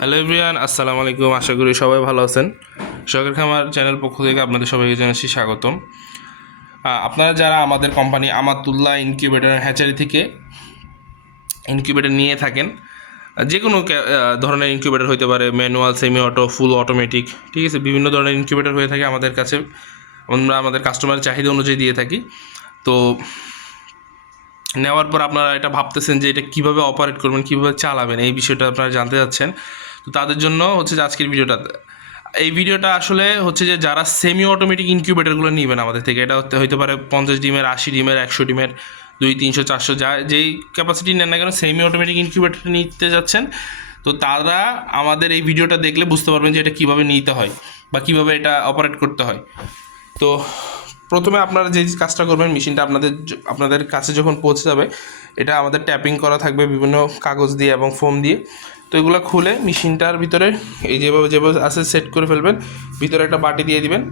Hello everyone আসসালামু আলাইকুম। আশা করি সবাই ভালো আছেন। শখের খামার চ্যানেল পক্ষ থেকে আপনাদের সবাইকে জানাচ্ছি স্বাগতম। আপনারা যারা আমাদের কোম্পানি আমাতুল্লাহ ইনকিউবেটর হ্যাচারি থেকে ইনকিউবেটর নিয়ে থাকেন যে কোনো ধরনের ইনকিউবেটর হতে পারে manual semi auto full automatic ঠিক আছে? বিভিন্ন ধরনের ইনকিউবেটর হয়ে থাকে আমাদের কাছে। আমরা আমাদের কাস্টমারের চাহিদা অনুযায়ী দিয়ে থাকি। তো নেওয়ার পর আপনারা এটা ভাবতেছেন যে এটা কীভাবে অপারেট করবেন, কীভাবে চালাবেন, এই বিষয়টা আপনারা জানতে চাচ্ছেন। তো তাদের জন্য হচ্ছে যে আজকের ভিডিওটা, এই ভিডিওটা আসলে হচ্ছে যে যারা সেমি অটোমেটিক ইনকিউবেটরগুলো নেবেন আমাদের থেকে, এটা হতে পারে পঞ্চাশ ডিমের, আশি ডিমের, একশো ডিমের, দুই, তিনশো, চারশো, যা, যেই ক্যাপাসিটি নেন না কেন সেমি অটোমেটিক ইনকিউবেটর নিতে যাচ্ছেন। তো তারা আমাদের এই ভিডিওটা দেখলে বুঝতে পারবেন যে এটা কীভাবে নিতে হয় বা কীভাবে এটা অপারেট করতে হয়। তো প্রথমে আপনারা যে কাজটা করবেন, মেশিনটা আপনাদের আপনাদের কাছে যখন পৌঁছে যাবে, এটা আমাদের ট্যাপিং করা থাকবে বিভিন্ন কাগজ দিয়ে এবং ফোম দিয়ে। তো এগুলো খুলে মেশিনটার ভিতরে এই যেভাবে যেভাবে আছে সেট করে ফেলবেন, ভিতরে একটা বাটি দিয়ে দিবেন।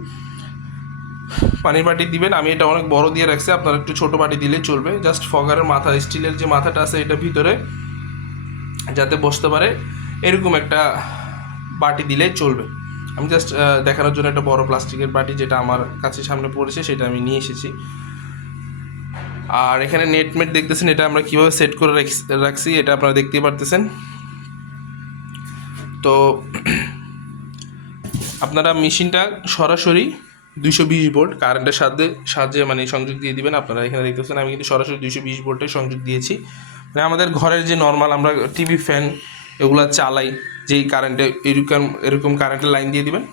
পানির বাটি দিবেন। আমি এটা অনেক বড় দিয়ে রাখছি, আপনারা একটু ছোট বাটি দিলে চলবে। জাস্ট ফগারের মাথা, স্টিলের যে মাথাটা আছে এটা ভিতরে যাতে বসতে পারে, এরকম একটা বাটি দিলে চলবে। আমি জাস্ট দেখানোর জন্য একটা বড় প্লাস্টিকের বাটি যেটা আমার কাছে সামনে পড়েছে, সেটা আমি নিয়ে এসেছি। আর এখানে নেট মেট দেখতেছেন, এটা আমরা কীভাবে সেট করে রাখছি, এটা আপনারা দেখতেই পারতেছেন। তো আপনারা মেশিনটা সরাসরি দুইশো বিশ ভোল্ট কারেন্টের সাথে সাহায্যে মানে সংযোগ দিয়ে দিবেন, আপনারা এখানে দেখতেছেন, আমি কিন্তু সরাসরি দুইশো বিশ ভোল্টের সংযোগ দিয়েছি। মানে আমাদের ঘরের যে নর্মাল আমরা টিভি ফ্যান এগুলো চালাই, যেই কারেন্টে এরকম এরকম কারেন্টের লাইন দিয়ে দিবেন।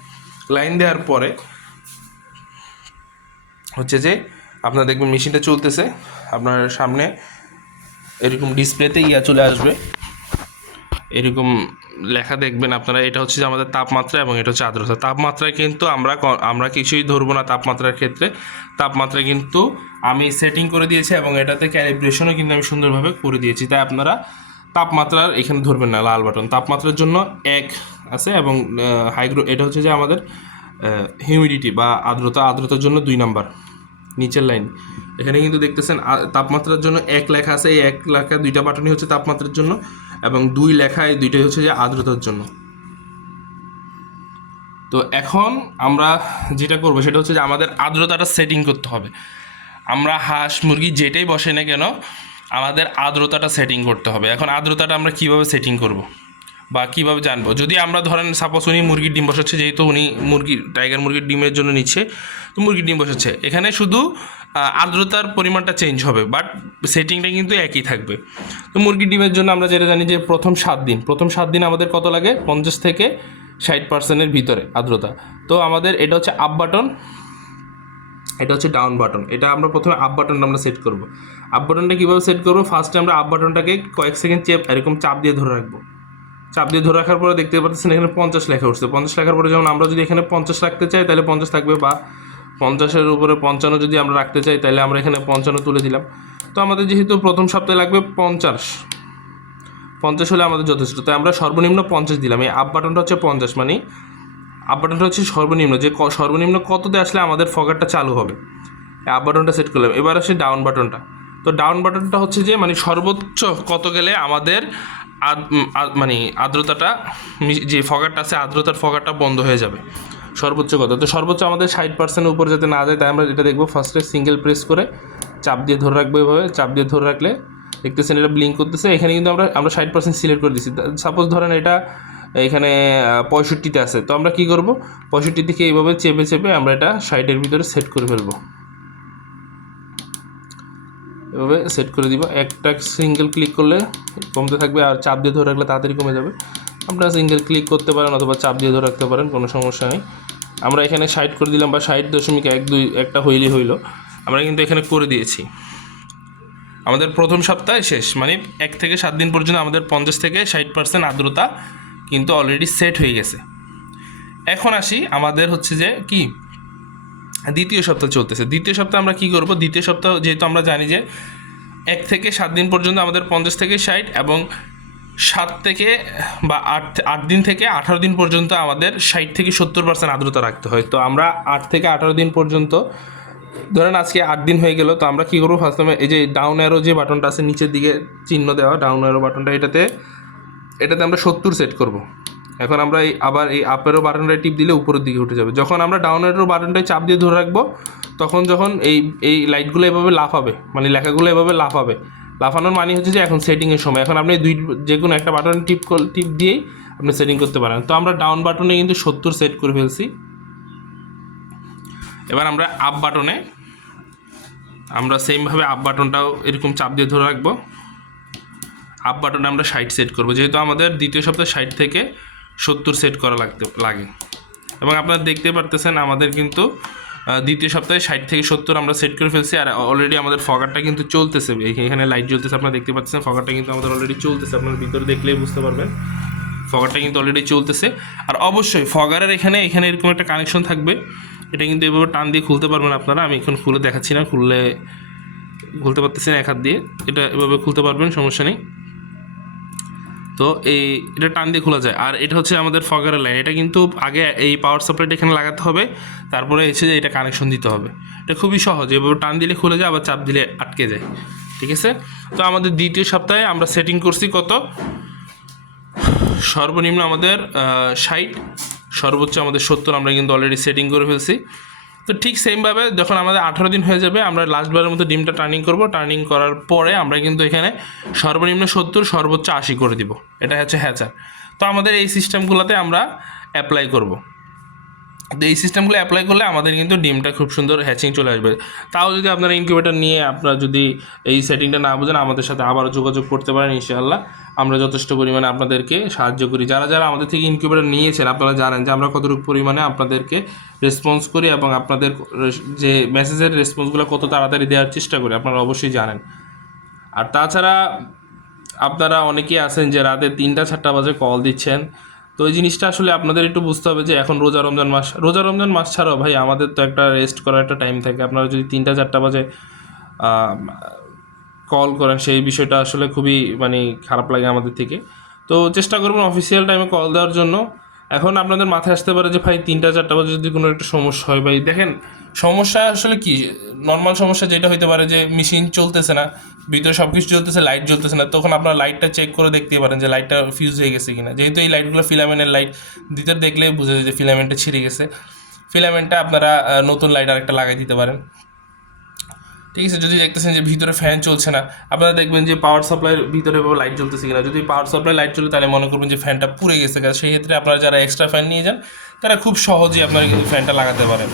লাইন দেওয়ার পরে হচ্ছে যে আপনার দেখবেন মেশিনটা চলতেছে, আপনার সামনে এরকম ডিসপ্লেতে ইয়া চলে আসবে। এরকম লেখা দেখবেন আপনারা, এটা হচ্ছে যে আমাদের তাপমাত্রা এবং এটা হচ্ছে আর্দ্রতা। তাপমাত্রায় কিন্তু আমরা আমরা কিছুই ধরবো না তাপমাত্রার ক্ষেত্রে। তাপমাত্রা কিন্তু আমি সেটিং করে দিয়েছি এবং এটাতে ক্যালিব্রেশনও কিন্তু আমি সুন্দরভাবে করে দিয়েছি। তাই আপনারা তাপমাত্রার এখানে ধরবেন না, লাল বাটন তাপমাত্রার জন্য এক আছে এবং হাইগ্রো এটা হচ্ছে যে আমাদের হিউমিডিটি বা আর্দ্রতা। আর্দ্রতার জন্য দুই নাম্বার, নিচের লাইন এখানে কিন্তু দেখতেছেন তাপমাত্রার জন্য এক লেখা আছে। এই এক লেখা দুইটা বাটনই হচ্ছে তাপমাত্রার জন্য। এবং দুই লেখায় দুইটাই হচ্ছে যে আর্দ্রতার জন্য। তো এখন আমরা যেটা করব সেটা হচ্ছে যে আমাদের আর্দ্রতাটা সেটিং করতে হবে। আমরা হাঁস মুরগি যেটাই বসে না কেন, আমাদের আর্দ্রতাটা সেটিং করতে হবে। এখন আর্দ্রতাটা আমরা কীভাবে সেটিং করব? বা কীভাবে জানব? যদি আমরা ধরেন সাপোজ উনি মুরগির ডিম বসাচ্ছে, যেহেতু উনি মুরগির টাইগার মুরগির ডিমের জন্য নিচ্ছে, তো মুরগির ডিম বসাচ্ছে। এখানে শুধু আর্দ্রতার পরিমাণটা চেঞ্জ হবে বাট সেটিংটা কিন্তু একই থাকবে। তো মুরগির ডিমের জন্য আমরা যেটা জানি যে প্রথম সাত দিন। প্রথম সাত দিন আমাদের কত লাগে? পঞ্চাশ থেকে ষাট পার্সেন্টের ভিতরে আর্দ্রতা। তো আমাদের এটা হচ্ছে আপ বাটন এটা হচ্ছে ডাউন বাটন এটা আমরা প্রথমে আপ বাটনটা আমরা সেট করব। আপ বাটনটা কীভাবে সেট করব? ফার্স্টে আমরা আপ বাটনটাকে কয়েক সেকেন্ড চেপ, এরকম চাপ দিয়ে ধরে রাখব। চাপ দিয়ে ধরে রাখার পরে দেখতে পাচ্ছেন এখানে পঞ্চাশ লেখা উঠছে। পঞ্চাশ লেখার পরে যেমন আমরা যদি এখানে পঞ্চাশ রাখতে চাই, তাহলে পঞ্চাশ থাকবে বা পঞ্চাশের উপরে পঞ্চান্ন যদি আমরা রাখতে চাই, তাহলে আমরা এখানে পঞ্চান্ন তুলে দিলাম। তো আমাদের যেহেতু প্রথম সপ্তাহে লাগবে পঞ্চাশ পঞ্চাশ হলে আমাদের যথেষ্ট। তাই আমরা সর্বনিম্ন পঞ্চাশ দিলাম। এই আপ বাটনটা হচ্ছে পঞ্চাশ মানে আপ বাটনটা হচ্ছে সর্বনিম্ন। যে সর্বনিম্ন কততে আসলে আমাদের ফগারটা চালু হবে? আপ বাটনটা সেট করলাম। এবার আসে ডাউন বাটনটা তো ডাউন বাটনটা হচ্ছে যে মানে সর্বোচ্চ কত গেলে আমাদের মানে আর্দ্রতাটা যে ফগারটা আছে, আর্দ্রতার ফগারটা বন্ধ হয়ে যাবে। সর্বোচ্চ কত? তো সর্বোচ্চ আমাদের ষাট পার্সেন্টের উপর যাতে না যায়, তাই আমরা এটা দেখব ফার্স্টে সিঙ্গেল প্রেস করে চাপ দিয়ে ধরে রাখব এভাবে। চাপ দিয়ে ধরে রাখলে, দেখতেছেন এটা ব্লিঙ্ক করতেছে। এখানে কিন্তু আমরা আমরা ষাট পার্সেন্ট সিলেক্ট করে দিচ্ছি সাপোজ ধরেন এটা, এখানে পঁয়ষট্টিতে আছে। তো আমরা কি করব? পঁয়ষট্টি থেকে এইভাবে চেপে চেপে আমরা এটা ষাটের ভিতরে সেট করে ফেলব। এভাবে সেট করে দিব। একটা সিঙ্গেল ক্লিক করলে কমতে থাকবে আর চাপ দিয়ে ধরে রাখলে তাড়াতাড়ি কমে যাবে। আপনারা সিঙ্গেল ক্লিক করতে পারেন অথবা চাপ দিয়ে ধরে রাখতে পারেন, কোনো সমস্যা নেই। আমরা এখানে ষাট করে দিলাম বা ষাট দশমিক এক দুই একটা হইলেই হইল। আমরা কিন্তু এখানে করে দিয়েছি। আমাদের প্রথম সপ্তাহে শেষ মানে এক থেকে সাত দিন পর্যন্ত আমাদের পঞ্চাশ থেকে ষাট পার্সেন্ট আর্দ্রতা কিন্তু অলরেডি সেট হয়ে গেছে। এখন আসি আমাদের হচ্ছে যে কি? দ্বিতীয় সপ্তাহ চলতেছে। দ্বিতীয় সপ্তাহে আমরা কি করব? দ্বিতীয় সপ্তাহ যেহেতু আমরা জানি যে এক থেকে সাত দিন পর্যন্ত আমাদের পঞ্চাশ থেকে ষাট এবং সাত থেকে বা আট আট দিন থেকে আঠারো দিন পর্যন্ত আমাদের ষাট থেকে সত্তর পার্সেন্ট আর্দ্রতা রাখতে হয়। তো আমরা আট থেকে আঠারো দিন পর্যন্ত, ধরেন আজকে আট দিন হয়ে গেল, তো আমরা কী করব? ফার্স্ট এই যে ডাউন অ্যারো যে বাটনটা আছে, নিচের দিকে চিহ্ন দেওয়া ডাউন অ্যারো বাটনটা এটাতে এটাতে আমরা সত্তর সেট করব। এখন আমরা এই আবার এই আপেরও বাটনটায় টিপ দিলে উপরের দিকে উঠে যাবে। যখন আমরা ডাউনেরও বাটনটায় চাপ দিয়ে ধরে রাখব, তখন যখন এই এই লাইটগুলো এভাবে লাফাবে মানে লেখাগুলো এভাবে লাফাবে, লাফানোর মানে হচ্ছে যে এখন সেটিংয়ের সময়। এখন আপনি দুই যে কোনো একটা বাটন টিপ টিপ দিয়েই আপনি সেটিং করতে পারেন। তো আমরা ডাউন বাটনে কিন্তু সত্তর সেট করে ফেলছি। এবার আমরা আপ বাটনে আমরা সেমভাবে আপ বাটনটাও এরকম চাপ দিয়ে ধরে রাখব। আপ বাটনে আমরা ষাট সেট করব। যেহেতু আমাদের দ্বিতীয় সপ্তাহে ষাট থেকে সত্তর সেট করা লাগতে, লাগে। এবং আপনারা দেখতে পারতেছেন আমাদের কিন্তু দ্বিতীয় সপ্তাহে ষাট থেকে সত্তর আমরা সেট করে ফেলছি, আর অলরেডি আমাদের ফগারটা কিন্তু চলতেছে। এখানে লাইট জ্বলতেছে, আপনারা দেখতে পাচ্ছেন, ফগারটা কিন্তু আমাদের অলরেডি চলতেছে। আপনার ভিতরে দেখলেই বুঝতে পারবেন, ফগারটা কিন্তু অলরেডি চলতেছে। আর অবশ্যই ফগারের এখানে এখানে এরকম একটা কানেকশন থাকবে। এটা কিন্তু এভাবে টান দিয়ে খুলতে পারবেন আপনারা। আমি এখন খুলে দেখাচ্ছি না, খুললে খুলতে পারতেছি না এক হাত দিয়ে। এটা এভাবে খুলতে পারবেন, সমস্যা নেই। তো এই এটা টান দিয়ে খোলা যায়। আর এটা হচ্ছে আমাদের ফগারের লাইন এটা কিন্তু আগে এই পাওয়ার সাপ্লাইটা এখানে লাগাতে হবে, তারপরে এসে যে এটা কানেকশন দিতে হবে। এটা খুবই সহজ, এভাবে টান দিলে খুলে যায়, আবার চাপ দিলে আটকে যায়। ঠিক আছে? তো আমাদের দ্বিতীয় সপ্তাহে আমরা সেটিং করছি কত? সর্বনিম্ন আমাদের ষাট, সর্বোচ্চ আমাদের সত্তর, আমরা কিন্তু অলরেডি সেটিং করে ফেলছি। তো ঠিক সেমভাবে যখন আমাদের আঠারো দিন হয়ে যাবে, আমরা লাস্টবারের মতো ডিমটা টার্নিং করব। টার্নিং করার পরে আমরা কিন্তু এখানে সর্বনিম্ন সত্তর, সর্বোচ্চ আশি করে দিব। এটা হচ্ছে হ্যাচার তো আমাদের এই সিস্টেমগুলোতে আমরা অ্যাপ্লাই করব। তো এই সিস্টেমগুলো অ্যাপ্লাই করলে আমাদের কিন্তু ডিমটা খুব সুন্দর হ্যাচিং চলে আসবে। তাও যদি আপনারা ইনকিউবেটার নিয়ে আপনারা যদি এই সেটিংটা না বুঝেন, আমাদের সাথে আবারও যোগাযোগ করতে পারেন ইনশাআল্লাহ। আমরা যথেষ্ট পরিমাণে আপনাদেরকে সাহায্য করি। যারা যারা আমাদের থেকে ইনকিউবেটার নিয়েছেন, আপনারা জানেন যে আমরা কতটুকু পরিমাণে আপনাদেরকে রেসপন্স করি এবং আপনাদের যে মেসেজের রেসপন্সগুলো কত তাড়াতাড়ি দেওয়ার চেষ্টা করি, আপনারা অবশ্যই জানেন। আর তাছাড়া আপনারা অনেকেই আছেন যে রাতে তিনটা, চারটা বাজে কল দিচ্ছেন। তো এই জিনিসটা আসলে আপনাদের একটু বুঝতে হবে যে এখন রোজা রমজান মাস, রোজা রমজান মাস ছাড়াও ভাই আমাদের তো একটা রেস্ট করার একটা টাইম থাকে। আপনারা যদি তিনটা, চারটা বাজে কল করেন, সেই বিষয়টা আসলে খুবই মানে খারাপ লাগে আমাদের থেকে। তো চেষ্টা করবেন অফিসিয়াল টাইমে কল দেওয়ার জন্য। এখন আপনাদের মাথায় আসতে পারে যে, ভাই, তিনটা, চারটা বাজে যদি কোনো একটা সমস্যা হয়, ভাই, দেখেন, সমস্যা আসলে কি? নর্মাল সমস্যা যেটা হইতে পারে যে মেশিন চলতেছে না, ভিতরে সব কিছু চলতেছে লাইট জ্বলতেছে না, তখন আপনার লাইটটা চেক করে দেখতে পারেন যে লাইটটা ফিউজ হয়ে গেছে কিনা। যেহেতু এই লাইটগুলো ফিলামেন্টের লাইট দিতে দেখলেই বুঝে যায় যে ফিলামেন্টটা ছিঁড়ে গেছে। ফিলামেন্টটা আপনারা নতুন লাইট আরেকটা লাগাই দিতে পারেন। ঠিক আছে? যদি দেখতেছেন যে ভিতরে ফ্যান চলছে না, আপনারা দেখবেন যে পাওয়ার সাপ্লাইয়ের ভিতরে লাইট জ্বলতেছে কিনা। যদি পাওয়ার সাপ্লাই লাইট চলে তাহলে মনে করবেন যে ফ্যানটা পুড়ে গেছে কারণ সেই ক্ষেত্রে আপনারা যারা এক্সট্রা ফ্যান নিয়ে যান, তারা খুব সহজেই আপনারা কিন্তু ফ্যানটা লাগাতে পারেন।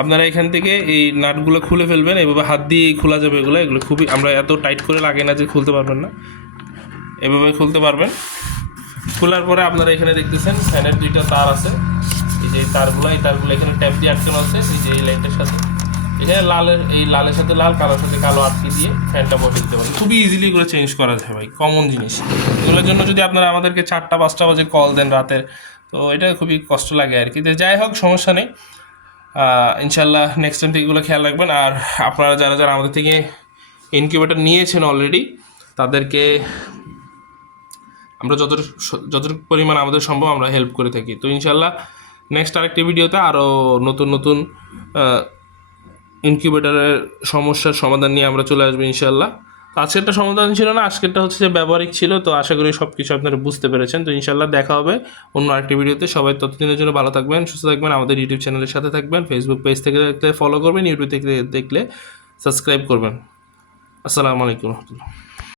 আপনারা এখান থেকে এই নাটগুলো খুলে ফেলবেন, এভাবে হাত দিয়ে খোলা যাবে এগুলো। এগুলো খুবই, আমরা এত টাইট করে লাগে না যে খুলতে পারবেন না। এভাবে খুলতে পারবেন। খোলার পরে আপনারা এখানে দেখতেছেন ফ্যানের দুইটা তার আছে। এই যে তারগুলো, এই তারগুলো এখানে ট্যাপ দিয়ে আটকানো আছে। এই যে এই সাথে। এখানে লালের, এই লালের সাথে লাল, কালোর সাথে কালো আটকে দিয়ে ফ্যানটা বসে দিতে পারেন। খুবই ইজিলি করে চেঞ্জ করা যায় ভাই কমন জিনিস। এগুলোর জন্য যদি আপনারা আমাদেরকে চারটা, পাঁচটা বাজে কল দেন রাতের, তো এটা খুবই কষ্ট লাগে আর কি। তো যাই হোক, সমস্যা নেই। ইনশাল্লাহ নেক্সট টাইম থেকে এগুলো খেয়াল রাখবেন। আর আপনারা যারা যারা আমাদের থেকে ইনকিউবেটার নিয়েছেন অলরেডি তাদেরকে আমরা যতটুকু যতটুকু পরিমাণ আমাদের সম্ভব আমরা হেল্প করে থাকি। তো ইনশাল্লাহ নেক্সট আরেকটি ভিডিওতে আরও নতুন নতুন ইনকিউবেটারের সমস্যার সমাধান নিয়ে আমরা চলে আসব ইনশাল্লাহ আজকেরটা সমাধান ছিল না, আজকেরটা হচ্ছে যে ব্যবহারিক ছিল, তো আশা করি সব কিছু আপনারা বুঝতে পেরেছেন। তো ইনশাল্লাহ দেখা হবে অন্য আরেকটি ভিডিওতে। সবাই ততদিনের জন্য ভালো থাকবেন, সুস্থ থাকবেন, আমাদের ইউটিউব চ্যানেলের সাথে থাকবেন ফেসবুক পেজ থেকে দেখলে ফলো করবেন ইউটিউব থেকে দেখলে সাবস্ক্রাইব করবেন। আসসালামু আলাইকুম রহমতুল্লাহ।